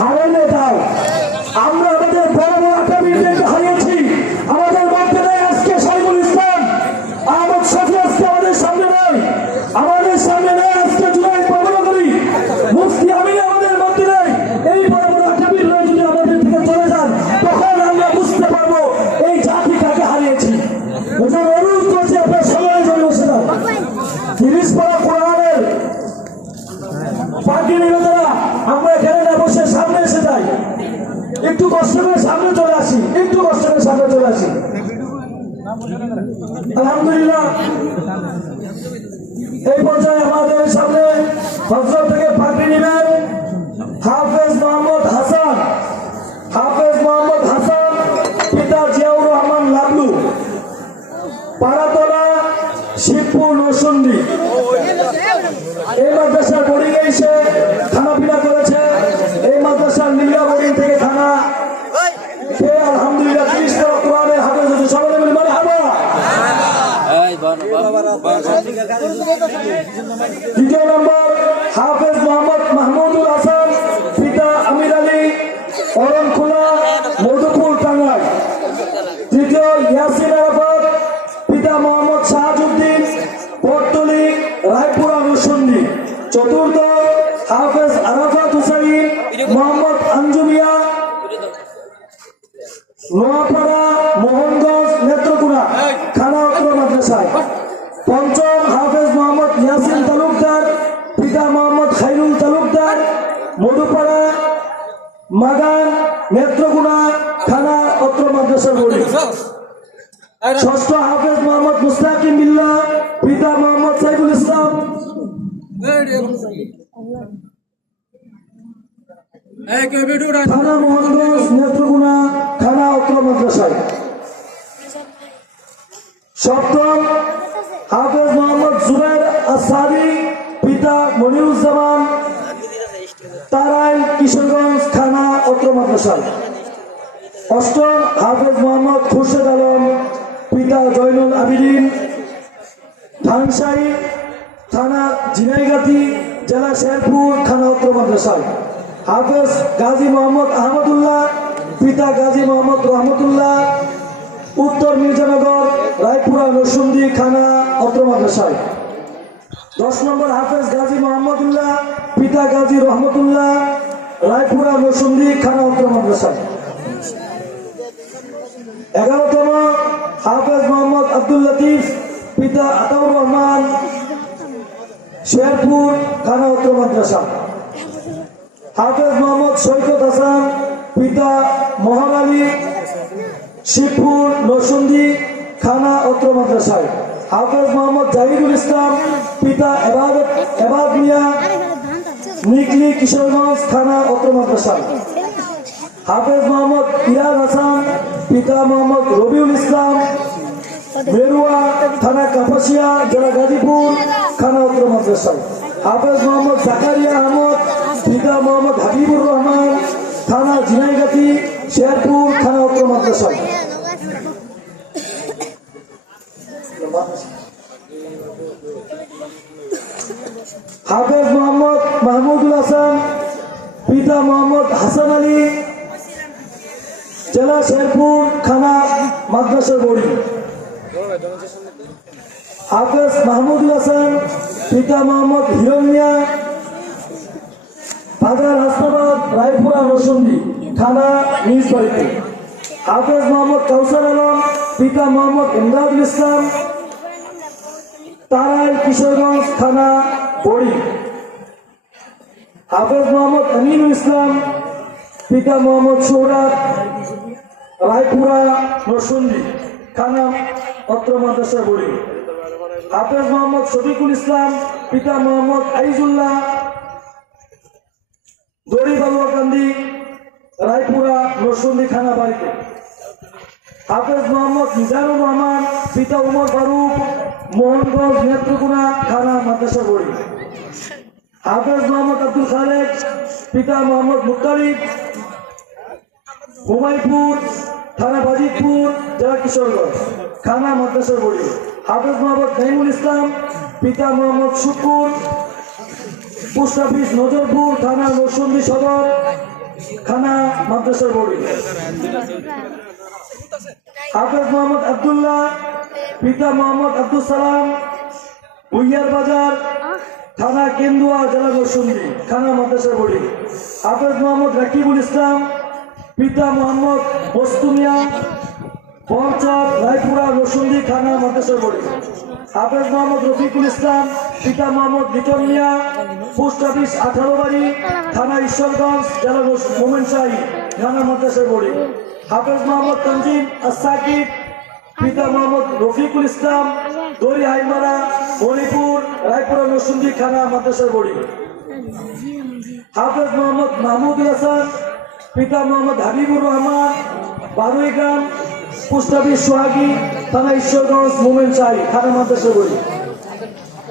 হারাইলে দাও। আমরা আমাদের বড় বড় আকাবিরদেরকে হারিয়েছি। আমাদের মধ্যে নেই আজকে শহীদুল ইসলাম, আহমদ শফি আজকে আমাদের সামনে নয়, আমাদের সামনে নেই আজকে জুনায়েদ পাবনাগরী, মুফতি আমিন আমাদের মধ্যে নেই। এই বড় বড় আকাবিররা যদি আমাদের থেকে চলে যান, তখন আমরা বুঝতে পারবো এই জাতি কাকে হারিয়েছি। অনুরোধ করছি আপনার সবাই জন্য বসে যান। 30 পারা কোরআনের পাখি নিবেদনা আমরা এখানে না বসে সামনে এসে যাই, একটু কষ্ট করে সামনে চলে আসি, একটু কষ্ট করে সামনে চলে আসি। আলহামদুলিল্লাহ, এই পর্যায়ে আমাদের সামনে হযরত থেকে পাখি নিবেন হাফেজ মোহাম্মদ হাসান। হাফেজ মোহাম্মদ হাসান পিতা জিয়াউর রহমান লাবলু, পাড়াতলা, শিবপুর, নরসিংদী। এই মাদ্রাসার বোর্ডিং এ এসে খানাপিনা করেছে। এই মাদ্রাসার নীলা বোর্ডিং থেকে খানা খেয়ে আলহামদুলিল্লাহ 30 পারা কোরআনের হাফেজ হয়েছে। সবাই বলি মারহাবা। দ্বিতীয় নম্বর হাফেজ মোহাম্মদ মাহমুদুল হাসান, পিতা আমির আলী, অরণখোলা, মধুপুর, টাঙ্গাইল। তৃতীয় ইয়াসিন আরাফাত, পিতা মোহাম্মদ শাহাজউদ্দিন, পটতলী, রায়পুরা, নরসিংদী। চতুর্থ হাফেজ আরাফাত হুসাইন মোহাম্মদ আঞ্জুমিয়া, নোয়াপাড়া, মোহনগঞ্জ, নেত্রকোনা, খানা উত্তর মাদ্রাসায়। পঞ্চম হাফেজ মোহাম্মদ ইয়াসিন তালুকদার, পিতা মোহাম্মদ খাইরুল তালুকদার, মধুপাড়া, মাগান, নেত্রকোনা, খানা উত্তর মাদ্রাসার বোর্ডিং। ষষ্ঠ হাফেজ মোহাম্মদ মুস্তাকিম বিল্লাহ, পিতা মোহাম্মদ সাইফুল ইসলাম, থানা মোহনগঞ্জ, নেত্রকোনা, থানা উত্তর মাদ্রাসায়। সপ্তম হাফেজ মোহাম্মদ জুবাইর আসাদি, পিতা মনিরুজ্জামান, তারাইল, কিশোরগঞ্জ, থানা উত্তর মাদ্রাসায়। অষ্টম হাফেজ মোহাম্মদ খুরশেদ আলম, পিতা জয়নুল আবিদিন, ধানসাই, থানা ঝিনাইগাতি, জেলা শেরপুর, থানা উত্তর মাদ্রাসায়। হাফেজ গাজী মোহাম্মদ আহমদুল্লাহ, পিতা গাজী মোহাম্মদ রহমতুল্লাহ, উত্তর মির্জানগর, রায়পুরা, নরসিংদী, থানা উত্তর মাদ্রাসায়। 10 নম্বর হাফেজ গাজী মোহাম্মদুল্লাহ, পিতা গাজী রহমতুল্লাহ, রায়পুরা, নরসিংদী, থানা উত্তর মাদ্রাসায়। 11তম হাফেজ মোহাম্মদ আব্দুল লতিফ, পিতা আতাউর রহমান, শেরপুর, থানা উত্তর মাদ্রাসা। হাফেজ মোহাম্মদ সৈকত হাসান, পিতা মোহন আলী, শিবপুর, নরসিংদী, থানা উত্তর মাদ্রাসায়। হাফেজ মোহাম্মদ জাহিদুল ইসলাম, পিতা এবাদ মিয়া, নিকলি, কিশোরগঞ্জ, থানা উত্তর মাদ্রাসায়। হাফেজ মোহাম্মদ ইরাদ হাসান, পিতা মোহাম্মদ রবিউল ইসলাম, মেরুয়া, থানা কাপাসিয়া, জেলা গাজীপুর, থানা উত্তর মাদ্রাসায়। হাফেজ মোহাম্মদ জাকারিয়া আহমদ, পিতা মোহাম্মদ হাবিবুর রহমান, থানা ঝিনাইগাতি, শেরপুর, থানা উত্তর মাদ্রাসায়। হাফেজ মোহাম্মদ মাহমুদুল হাসান, পিতা মোহাম্মদ হাসান আলী, জেলা শেরপুর, থানা মাদ্রাসার বোর্ডিং। হাফেজ মাহমুদুল হাসান, পিতা মোহাম্মদ হিরণ মিয়া, বাজার হাসনাবাদ, রায়পুরা, নরসিংদী, থানা নিজ বাড়িতে। হাফেজ মোহাম্মদ কাউসার আলম, পিতা মোহাম্মদ ইমদাদুল ইসলাম, তারাইল, কিশোরগঞ্জ, থানা বোর্ডিং। হাফেজ মোহাম্মদ আমিনুল ইসলাম, পিতা মোহাম্মদ সৌরাত, রায়পুরা, নরসিংদী, থানা উত্তর মাদ্রাসা বোর্ডিং। হাফেজ মোহাম্মদ শফিকুল ইসলাম, পিতা মোহাম্মদ আইজুল্লাহ, দড়িবালুয়াকান্দি, রায়পুরা, নরসিংদী, থানা বাড়িতে। হাফেজ মোহাম্মদ মিজানুর রহমান, পিতা উমর ফারুক, মোহনগঞ্জ, নেত্রকোনা, থানা মাদ্রাসা বোর্ডিং। হাফেজ মোহাম্মদ আব্দুল খালেক, পিতা মোহাম্মদ মুত্তালিব, হুমায়পুর, থানা বাজিতপুর, জেলা কিশোরগঞ্জ, থানা মাদ্রাসা বোর্ডিং। হাফেজ মোহাম্মদ নাইমুল ইসলাম, পিতা মোহাম্মদ শুকুর, পোস্ট অফিস নজরপুর, থানা নরসিংদী সদর, খানা মাদ্রাসার বোর্ডে। হাফেজ মোহাম্মদ আব্দুল্লাহ, পিতা মোহাম্মদ আব্দুল সালাম, ভুইয়ার বাজার, থানা কেন্দুয়া, জেলা নরসিংদী, খানা মাদ্রাসার বোর্ডে। হাফেজ মোহাম্মদ রাকিবুল ইসলাম, পিতা মোহাম্মদ বস্তুমিয়া, পঞ্চায়েত রায়পুরা, নরসিংদী, খানা মাদ্রাসার বোর্ডে। হাফেজ মোহাম্মদ রফিকুল ইসলাম, পিতা মোহাম্মদ লিটন মিয়া, পোস্ট অফিস 18 বাড়ি, থানা ঈশ্বরগঞ্জ, জেলা মোমেনশাহী, খানা মাদ্রাসার বোর্ডে। হাফেজ মোহাম্মদ তনজিম আস-সাকিব, পিতা মোহাম্মদ রফিকুল ইসলাম, দড়ি হাইমারা, মণিপুর, রায়পুরা, নরসিংদী, খানা মাদ্রাসার বোর্ডে। হাফেজ মোহাম্মদ মাহমুদুল হাসান, পিতা মোহাম্মদ হাবিবুর রহমান, বারুইগ্রাম, পোস্ট অফিস সোহাগী, থানা ঈশ্বরগঞ্জ, মোমেনশাহী, খানা মাদ্রাসার বোর্ডে।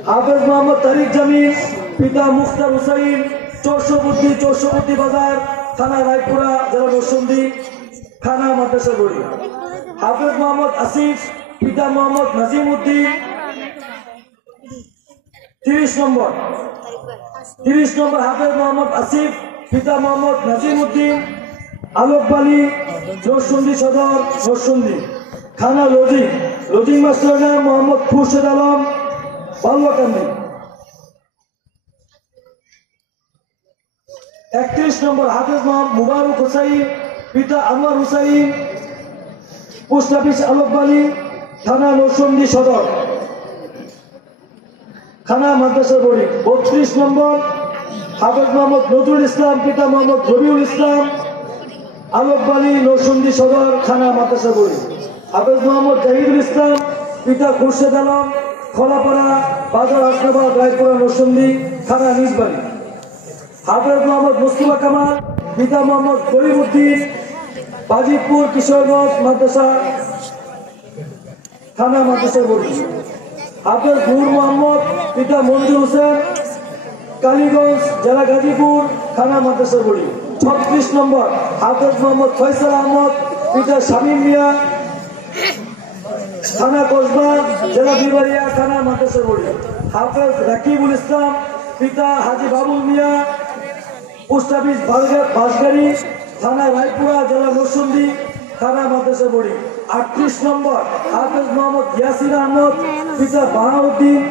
হাফেজ মোহাম্মদ তারিক জামিল, পিতা মুখতার হুসাইন, চৌষট্টি বাজার, থানা রায়পুরা, জেলা নরসিংদী, খানা মাদ্রাসার বোর্ডে। হাফেজ মোহাম্মদ আসিফ, পিতা মোহাম্মদ নাজিম উদ্দিন, 30 নম্বর হাফেজ মোহাম্মদ আসিফ, পিতা মোহাম্মদ নাজিম উদ্দিন, আলোকবালী, নরসিংদী সদর, নরসিংদী, খানা লজিং মাস্টার নাম মোহাম্মদ খুরশেদ আলম, বালুয়াকান্দি। 31 নম্বর হাফেজ মোহাম্মদ মুবারক হুসাইন, পিতা আনোয়ার হুসাইন, পোস্ট অফিস আলোকবালী, থানা নরসিংদী সদর, খানা মাদ্রাসার বোর্ডে। 32 নম্বর হাফেজ মোহাম্মদ নজরুল ইসলাম, পিতা মোহাম্মদ রবিউল ইসলাম, আলোকবালী, নরসিংদী সদর, খানা মাদ্রাসার বোর্ডে। হাফেজ মোহাম্মদ জাহিদুল ইসলাম, পিতা খুরশেদ আলম, খোলাপাড়া, বাজার হাসনাবাদ, রায়পুরা, নরসিংদী, থানা নিজবাড়ি। হাফেজ মোহাম্মদ মুস্তফা কামাল, পিতা মোহাম্মদ করিমউদ্দিন, বাজিতপুর, কিশোরগঞ্জ মাদ্রাসা, থানা মাদ্রাসার বোর্ডে। হাফেজ নূর মোহাম্মদ, পিতা মঞ্জুর হোসেন, কালীগঞ্জ, জেলা গাজীপুর, থানা মাদ্রাসার বোর্ডে। 36 নম্বর হাফেজ মোহাম্মদ ফয়সাল আহমদ, পিতা শামীম মিয়া, থানা কসবা, জেলা বিবাড়িয়া, থানা মাদ্রাসার বোর্ডে। হাফেজ রাকিবুল ইসলাম, পিতা হাজি বাবুল মিয়া, পোস্ট অফিস বাসগাড়ি, থানা রায়পুরা, জেলা নরসিংদী, থানা মাদ্রাসার বোর্ডে। 38 নম্বর হাফেজ মোহাম্মদ ইয়াসির আহমদ, পিতা বাহাউদ্দিন,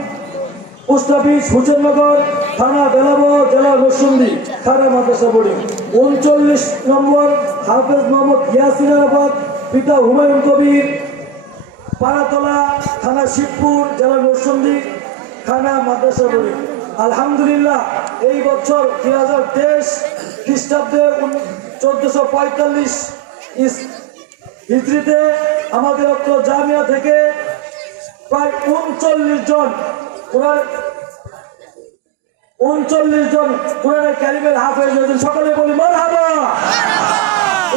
পোস্ট অফিস হুসেননগর, থানা বেলাবো, জেলা নরসিংদী, থানা মাদ্রাসা বোর্ডে। 39 নম্বর হাফেজ মোহাম্মদ ইয়াসির আহমদ, পিতা হুমায়ুন কবির, পাড়াতলা, থানা শিবপুর, জেলা নরসিংদী, থানা মাদ্রাসা বোর্ডে। আলহামদুলিল্লাহ এই বছর 2023 খ্রিস্টাব্দে 1445 হিজরিতে আমাদের অত্র জামিয়া থেকে প্রায় 39 জন কোরআনে কারিমের হাফেজ হয়েছেন। সকলে বলি মারহাবা।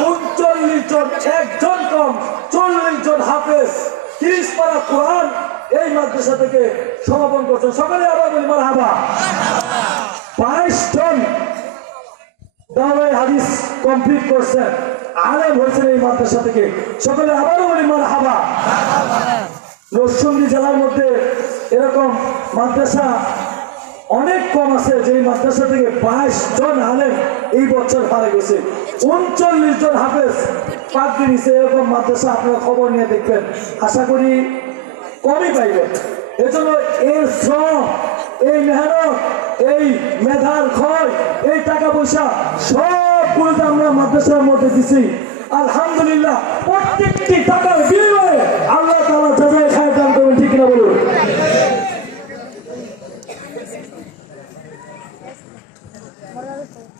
39 জন, একজন কম, 40 জন হাফেজ 30 পারা কোরআন এই মাদ্রাসা থেকে সমাপন করছেন। সকলে আবার বলি মারহাবা। 22 জন দাওরায়ে হাদিস কমপ্লিট করছেন, আলেম হয়েছেন এই মাদ্রাসা থেকে। সকলে আবারও বলি মারহাবা। নরসিংদী জেলার মধ্যে এরকম মাদ্রাসা অনেক কম আছে যে মাদ্রাসা থেকে 22 জন আলেম এই বছর পারে গেছে। 39 জন হাফেজ পাগড়ি নিছে, এরকম মাদ্রাসা আপনারা খবর নিয়ে দেখবেন, আশা করি কমই পাইবেন। এজন্য এই শ্রম, এই মেহনত, এই মেধার ক্ষয়, এই টাকা পয়সা সবগুলো আমরা মাদ্রাসার মধ্যে দিছি। আলহামদুলিল্লাহ প্রত্যেকটি টাকার বিনিময়ে আল্লাহ তাআলা জাযায়ে খায়র দান করবেন, ঠিক না বলুন?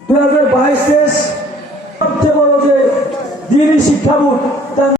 2022